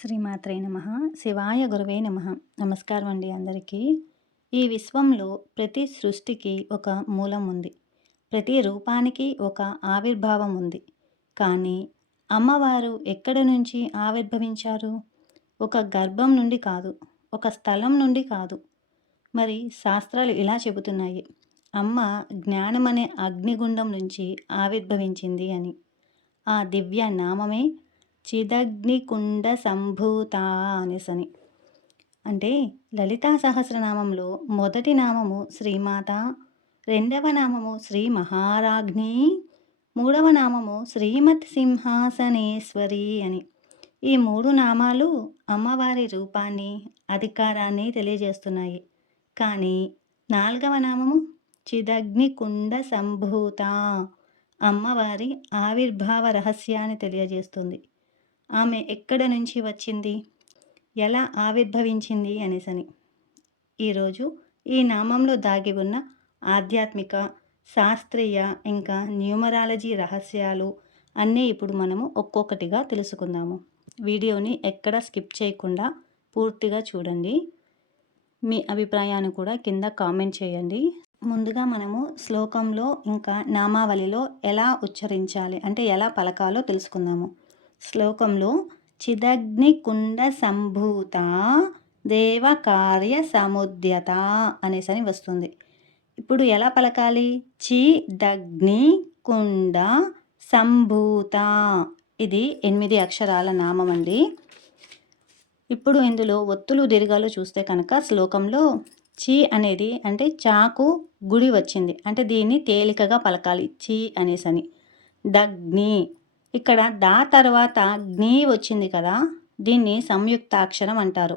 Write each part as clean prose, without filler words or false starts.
శ్రీమాత్రే నమః. శివాయ గురవే నమః. నమస్కారం అండి అందరికీ. ఈ విశ్వంలో ప్రతి సృష్టికి ఒక మూలం ఉంది. ప్రతి రూపానికి ఒక ఆవిర్భావం ఉంది. కానీ అమ్మవారు ఎక్కడి నుంచి ఆవిర్భవించారు? ఒక గర్భం నుండి కాదు. ఒక స్థలం నుండి కాదు. మరి శాస్త్రాలు ఇలా చెబుతున్నాయి. అమ్మ జ్ఞానమనే అగ్నిగుండం నుంచి ఆవిర్భవించింది అని. ఆ దివ్య నామమే చిదగ్నికుండ సంభూత అనేసని. అంటే లలితా సహస్రనామంలో మొదటి నామము శ్రీమాత, రెండవ నామము శ్రీ మహారాజ్ఞి, మూడవ నామము శ్రీమత్ సింహాసనేశ్వరి అని. ఈ మూడు నామాలు అమ్మవారి రూపాన్ని, అధికారాన్ని తెలియజేస్తున్నాయి. కానీ నాలుగవ నామము చిదగ్నికుండ సంభూత అమ్మవారి ఆవిర్భావ రహస్యాన్ని తెలియజేస్తుంది. ఆమె ఎక్కడ నుంచి వచ్చింది, ఎలా ఆవిర్భవించింది అనేసని. ఈరోజు ఈ నామంలో దాగి ఉన్న ఆధ్యాత్మిక, శాస్త్రీయ ఇంకా న్యూమరాలజీ రహస్యాలు అన్నీ ఇప్పుడు మనము ఒక్కొక్కటిగా తెలుసుకుందాము. వీడియోని ఎక్కడ స్కిప్ చేయకుండా పూర్తిగా చూడండి. మీ అభిప్రాయాన్ని కూడా కింద కామెంట్ చేయండి. ముందుగా మనము శ్లోకంలో ఇంకా నామావళిలో ఎలా ఉచ్చరించాలి అంటే ఎలా పలకాలో తెలుసుకుందాము. శ్లోకంలో చిదగ్నికుండ సంభూత దేవకార్య సముద్యత అనేసని వస్తుంది. ఇప్పుడు ఎలా పలకాలి? చిదగ్ని కుండ సంభూత. ఇది 8 అక్షరాల నామం అండి. ఇప్పుడు ఇందులో ఒత్తులు దీర్ఘాలు చూస్తే కనుక శ్లోకంలో చి అనేది అంటే చాకు గుడి వచ్చింది. అంటే దీన్ని తేలికగా పలకాలి చి అనేసని. దగ్ని, ఇక్కడ దా తర్వాత జ్ఞి వచ్చింది కదా, దీన్ని సంయుక్తాక్షరం అంటారు.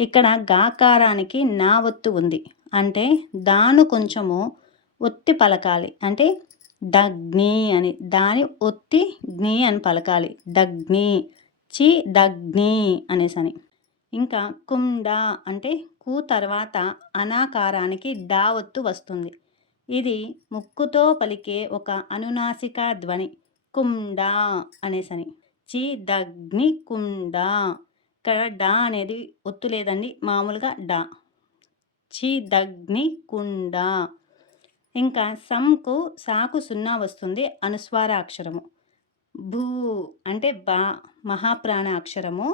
ఇక్కడ గాకారానికి నా ఒత్తు ఉంది. అంటే దాను కొంచెము ఒత్తి పలకాలి. అంటే దగ్ని అని, దాని ఒత్తి జ్ఞి అని పలకాలి. దగ్ని, చి దగ్ని అనేసని. ఇంకా కుండ అంటే కు తర్వాత అనాకారానికి డా ఒత్తు వస్తుంది. ఇది ముక్కుతో పలికే ఒక అనునాసిక ధ్వని. కుండ అనేసని. చిదగ్ని కుండ. ఇక్కడ డా అనేది ఒత్తు లేదండి, మామూలుగా డా. చిదగ్ని కుండ. ఇంకా సంకు సాకు సున్నా వస్తుంది, అనుస్వార అక్షరము. భూ అంటే బా, మహాప్రాణ అక్షరము.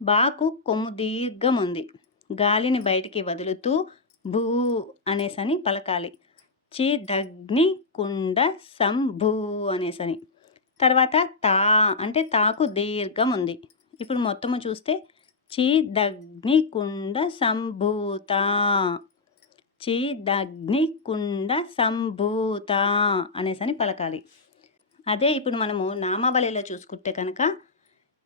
బాకు కొమ్ము దీర్ఘం ఉంది. గాలిని బయటికి వదులుతూ భూ అనేసని పలకాలి. చిదగ్ని కుండ సంభూ అనేసని. తర్వాత తా అంటే తాకు దీర్ఘం ఉంది. ఇప్పుడు మొత్తము చూస్తే చిదగ్ని కుండ సంభూత, చిదగ్ని కుండ సంభూత అనేసని పలకాలి. అదే ఇప్పుడు మనము నామావళిలో చూసుకుంటే కనుక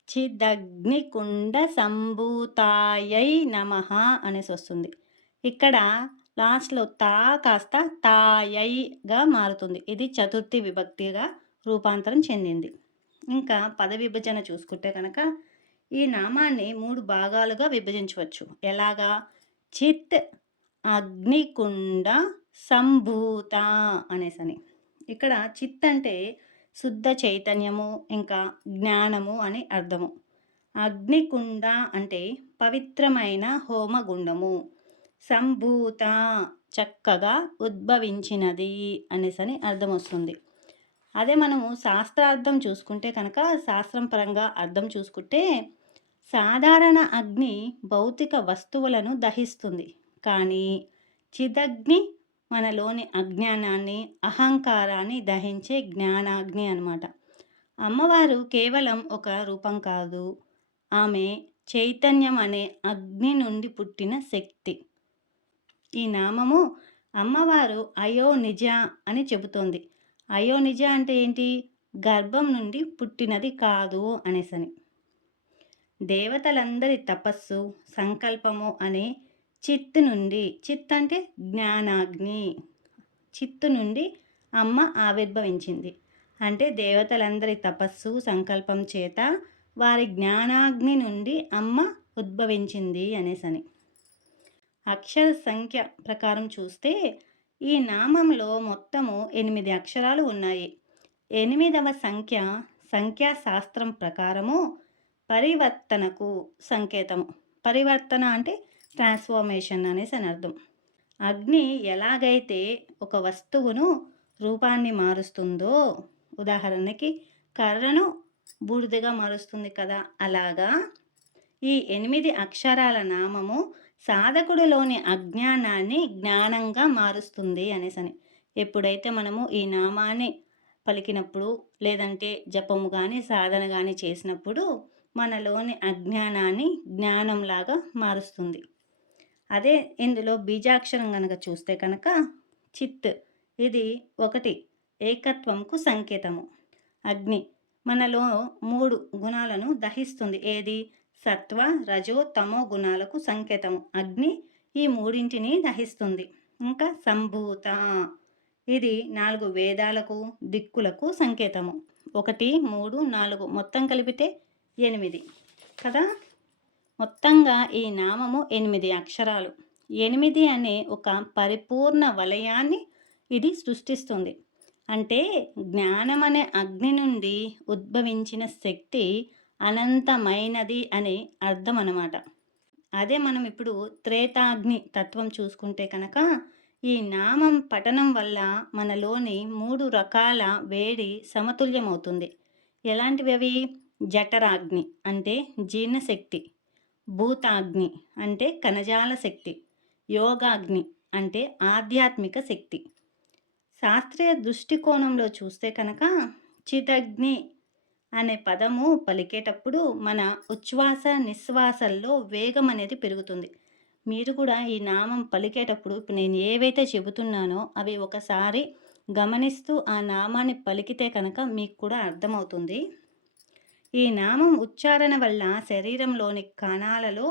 చిదగ్నికుండ సంభూతాయై నమః అనేసి వస్తుంది. ఇక్కడ లాస్ట్లో తా కాస్త తాయైగా మారుతుంది. ఇది చతుర్థి విభక్తిగా రూపాంతరం చెందింది. ఇంకా పద విభజన చూసుకుంటే కనుక ఈ నామాన్ని 3 భాగాలుగా విభజించవచ్చు. ఎలాగా? చిత్ అగ్నికుండ సంభూత అనేసని. ఇక్కడ చిత్ అంటే శుద్ధ చైతన్యము ఇంకా జ్ఞానము అని అర్థము. అగ్నికుండ అంటే పవిత్రమైన హోమగుండము. సంభూత చక్కగా ఉద్భవించినది అనేసని అర్థం వస్తుంది. అదే మనము శాస్త్రార్థం చూసుకుంటే కనుక శాస్త్రం పరంగా అర్థం చూసుకుంటే సాధారణ అగ్ని భౌతిక వస్తువులను దహిస్తుంది. కానీ చిదగ్ని మనలోని అజ్ఞానాన్ని, అహంకారాన్ని దహించే జ్ఞానాగ్ని అన్నమాట. అమ్మవారు కేవలం ఒక రూపం కాదు, ఆమె చైతన్యం అనే అగ్ని నుండి పుట్టిన శక్తి. ఈ నామము అమ్మవారు అయోనిజ అని చెబుతోంది. అయోనిజ అంటే ఏంటి? గర్భం నుండి పుట్టినది కాదు అనేసని. దేవతలందరి తపస్సు, సంకల్పము అనే చిత్తు నుండి, చిత్ అంటే జ్ఞానాగ్ని, చిత్తు నుండి అమ్మ ఆవిర్భవించింది. అంటే దేవతలందరి తపస్సు, సంకల్పం చేత వారి జ్ఞానాగ్ని నుండి అమ్మ ఉద్భవించింది అనేసని. అక్షర సంఖ్య ప్రకారం చూస్తే ఈ నామంలో మొత్తము 8 అక్షరాలు ఉన్నాయి. 8వ సంఖ్య సంఖ్యాశాస్త్రం ప్రకారము పరివర్తనకు సంకేతము. పరివర్తన అంటే ట్రాన్స్‌ఫర్మేషన్ అనేసని అర్థం. అగ్ని ఎలాగైతే ఒక వస్తువును రూపాన్ని మారుస్తుందో, ఉదాహరణకి కర్రను బూడిదగా మారుస్తుంది కదా! అలాగా ఈ 8 అక్షరాల నామము సాధకుడిలోని అజ్ఞానాన్ని జ్ఞానంగా మారుస్తుంది అనేసని. ఎప్పుడైతే మనము ఈ నామాన్ని పలికినప్పుడు, లేదంటే జపము గాని, సాధన గాని చేసినప్పుడు మనలోని అజ్ఞానాన్ని జ్ఞానంలాగా మారుస్తుంది. అదే ఇందులో బీజాక్షరం గనక చూస్తే కనుక చిత్. ఇది 1 ఏకత్వంకు సంకేతము. అగ్ని మనలో 3 గుణాలను దహిస్తుంది. ఏది? సత్వ, రజో, తమో గుణాలకు సంకేతము. అగ్ని ఈ మూడింటిని దహిస్తుంది. ఇంకా సంభూత, ఇది 4 వేదాలకు, దిక్కులకు సంకేతము. 1, 3, 4 మొత్తం కలిపితే 8 కదా! మొత్తంగా ఈ నామము 8 అక్షరాలు. 8 అనే ఒక పరిపూర్ణ వలయాన్ని ఇది సృష్టిస్తుంది. అంటే జ్ఞానం అనే అగ్ని నుండి ఉద్భవించిన శక్తి అనంతమైనది అని అర్థం అన్నమాట. అదే మనం ఇప్పుడు త్రేతాగ్ని తత్వం చూసుకుంటే కనుక ఈ నామం పఠనం వల్ల మనలోని 3 రకాల వేడి సమతుల్యమవుతుంది. ఎలాంటివి అవి? జఠరాగ్ని అంటే జీర్ణశక్తి, భూతాగ్ని అంటే కణజాల శక్తి, యోగాగ్ని అంటే ఆధ్యాత్మిక శక్తి. శాస్త్రీయ దృష్టికోణంలో చూస్తే కనుక చిదగ్ని అనే పదము పలికేటప్పుడు మన ఉచ్ఛ్వాస నిశ్వాసల్లో వేగం అనేది పెరుగుతుంది. మీరు కూడా ఈ నామం పలికేటప్పుడు ఇప్పుడు నేను ఏవైతే చెబుతున్నానో అవి ఒకసారి గమనిస్తూ ఆ నామాన్ని పలికితే కనుక మీకు కూడా అర్థమవుతుంది. ఈ నామం ఉచ్చారణ వల్ల శరీరంలోని కణాలలో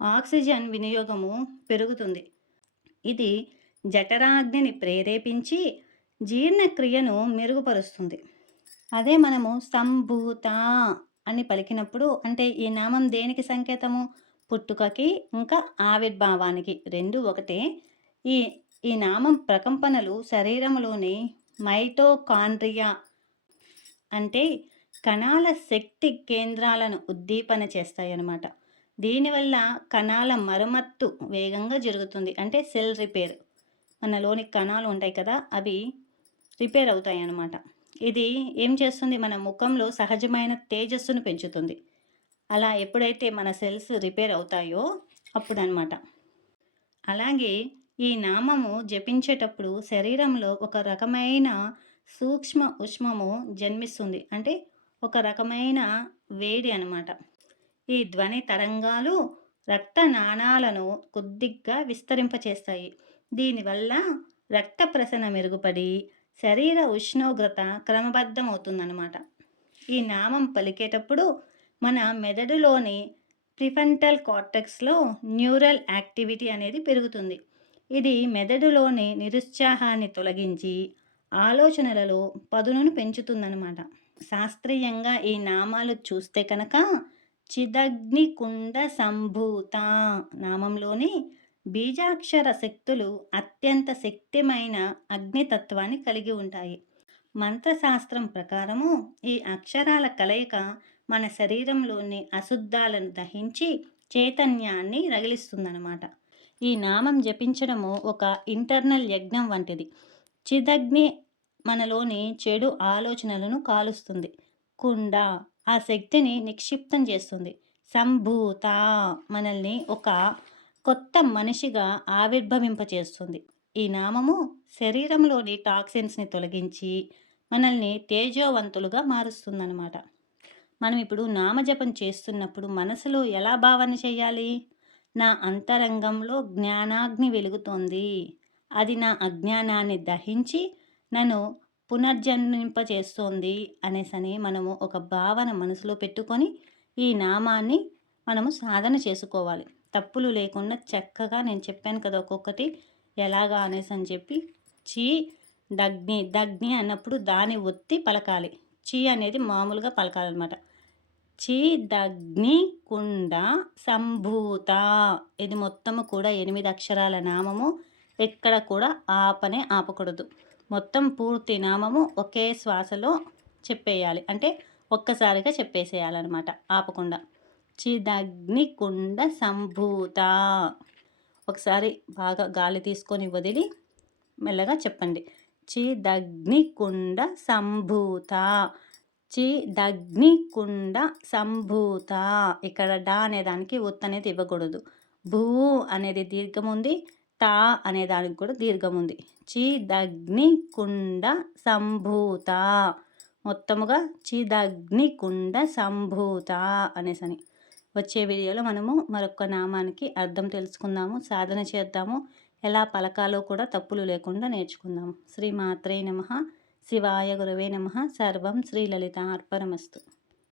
ఆక్సిజన్ వినియోగము పెరుగుతుంది. ఇది జఠరాగ్నిని ప్రేరేపించి జీర్ణక్రియను మెరుగుపరుస్తుంది. అదే మనము సంభూత అని పలికినప్పుడు అంటే ఈ నామం దేనికి సంకేతము? పుట్టుకకి ఇంకా ఆవిర్భావానికి, రెండు ఒకటే. ఈ ఈ నామం ప్రకంపనలు శరీరంలోని మైటోకాండ్రియా అంటే కణాల శక్తి కేంద్రాలను ఉద్దీపన చేస్తాయన్నమాట. దీనివల్ల కణాల మరమ్మత్తు వేగంగా జరుగుతుంది. అంటే సెల్ రిపేర్. మనలోని కణాలు ఉంటాయి కదా, అవి రిపేర్ అవుతాయి అన్నమాట. ఇది ఏం చేస్తుంది? మన ముఖంలో సహజమైన తేజస్సును పెంచుతుంది. అలా ఎప్పుడైతే మన సెల్స్ రిపేర్ అవుతాయో అప్పుడు అన్నమాట. అలాగే ఈ నామము జపించేటప్పుడు శరీరంలో ఒక రకమైన సూక్ష్మ ఉష్మము జన్మిస్తుంది. అంటే ఒక రకమైన వేడి అన్నమాట. ఈ ధ్వని తరంగాలు రక్త నాళాలను కొద్దిగా విస్తరింపచేస్తాయి. దీనివల్ల రక్త ప్రసరణ మెరుగుపడి శరీర ఉష్ణోగ్రత క్రమబద్ధమవుతుందన్నమాట. ఈ నామం పలికేటప్పుడు మన మెదడులోని ప్రిఫ్రంటల్ కార్టెక్స్లో న్యూరల్ యాక్టివిటీ అనేది పెరుగుతుంది. ఇది మెదడులోని నిరుత్సాహాన్ని తొలగించి ఆలోచనలలో పదునును పెంచుతుందన్నమాట. శాస్త్రీయంగా ఈ నామాలు చూస్తే కనుక చిదగ్నికుండ సంభూత నామంలోని బీజాక్షర శక్తులు అత్యంత శక్తిమైన అగ్నితత్వాన్ని కలిగి ఉంటాయి. మంత్రశాస్త్రం ప్రకారము ఈ అక్షరాల కలయిక మన శరీరంలోని అశుద్ధాలను దహించి చైతన్యాన్ని రగిలిస్తుందన్నమాట. ఈ నామం జపించడము ఒక ఇంటర్నల్ యజ్ఞం వంటిది. చిదగ్ని మనలోని చెడు ఆలోచనలను కాలుస్తుంది. కుండ ఆ శక్తిని నిక్షిప్తం చేస్తుంది. సంభూత మనల్ని ఒక కొత్త మనిషిగా ఆవిర్భవింపచేస్తుంది. ఈ నామము శరీరంలోని టాక్సిన్స్ని తొలగించి మనల్ని తేజోవంతులుగా మారుస్తుందన్నమాట. మనం ఇప్పుడు నామజపం చేస్తున్నప్పుడు మనసులో ఎలా భావన చేయాలి? నా అంతరంగంలో జ్ఞానాగ్ని వెలుగుతోంది, అది నా అజ్ఞానాన్ని దహించి నన్ను పునర్జన్మింపచేస్తోంది అనేసని మనము ఒక భావన మనసులో పెట్టుకొని ఈ నామాన్ని మనము సాధన చేసుకోవాలి. తప్పులు లేకుండా చక్కగా నేను చెప్పాను కదా ఒక్కొక్కటి ఎలాగా అనేసి అని చెప్పి చీ దగ్ని దగ్ని అన్నప్పుడు దాన్ని ఒత్తి పలకాలి. చీ అనేది మామూలుగా పలకాలన్నమాట. చీ దగ్ని కుండ సంభూత, ఇది మొత్తము కూడా 8 అక్షరాల నామము. ఎక్కడ కూడా ఆపనే ఆపకూడదు. మొత్తం పూర్తి నామము ఒకే శ్వాసలో చెప్పేయాలి. అంటే ఒక్కసారిగా చెప్పేసేయాలన్నమాట ఆపకుండా. చిదగ్నికుండ సంభూత. ఒకసారి బాగా గాలి తీసుకొని వదిలి మెల్లగా చెప్పండి. చిదగ్నికుండ సంభూత. చిదగ్నికుండ సంభూత. ఇక్కడ డా అనే దానికి ఒత్తు అనేది ఇవ్వకూడదు. భూ అనేది దీర్ఘం ఉంది. తా అనే దానికి కూడా దీర్ఘం ఉంది. చిదగ్నికుండ సంభూత. మొత్తముగా చిదగ్నికుండ సంభూత అనేసని. వచ్చే వీడియోలో మనము మరొక నామానికి అర్థం తెలుసుకుందాము, సాధన చేద్దాము, ఎలా పలకాలో కూడా తప్పులు లేకుండా నేర్చుకుందాము. శ్రీ మాత్రే నమః. శివాయ గురవే నమః. సర్వం శ్రీ లలితార్పణమస్తు.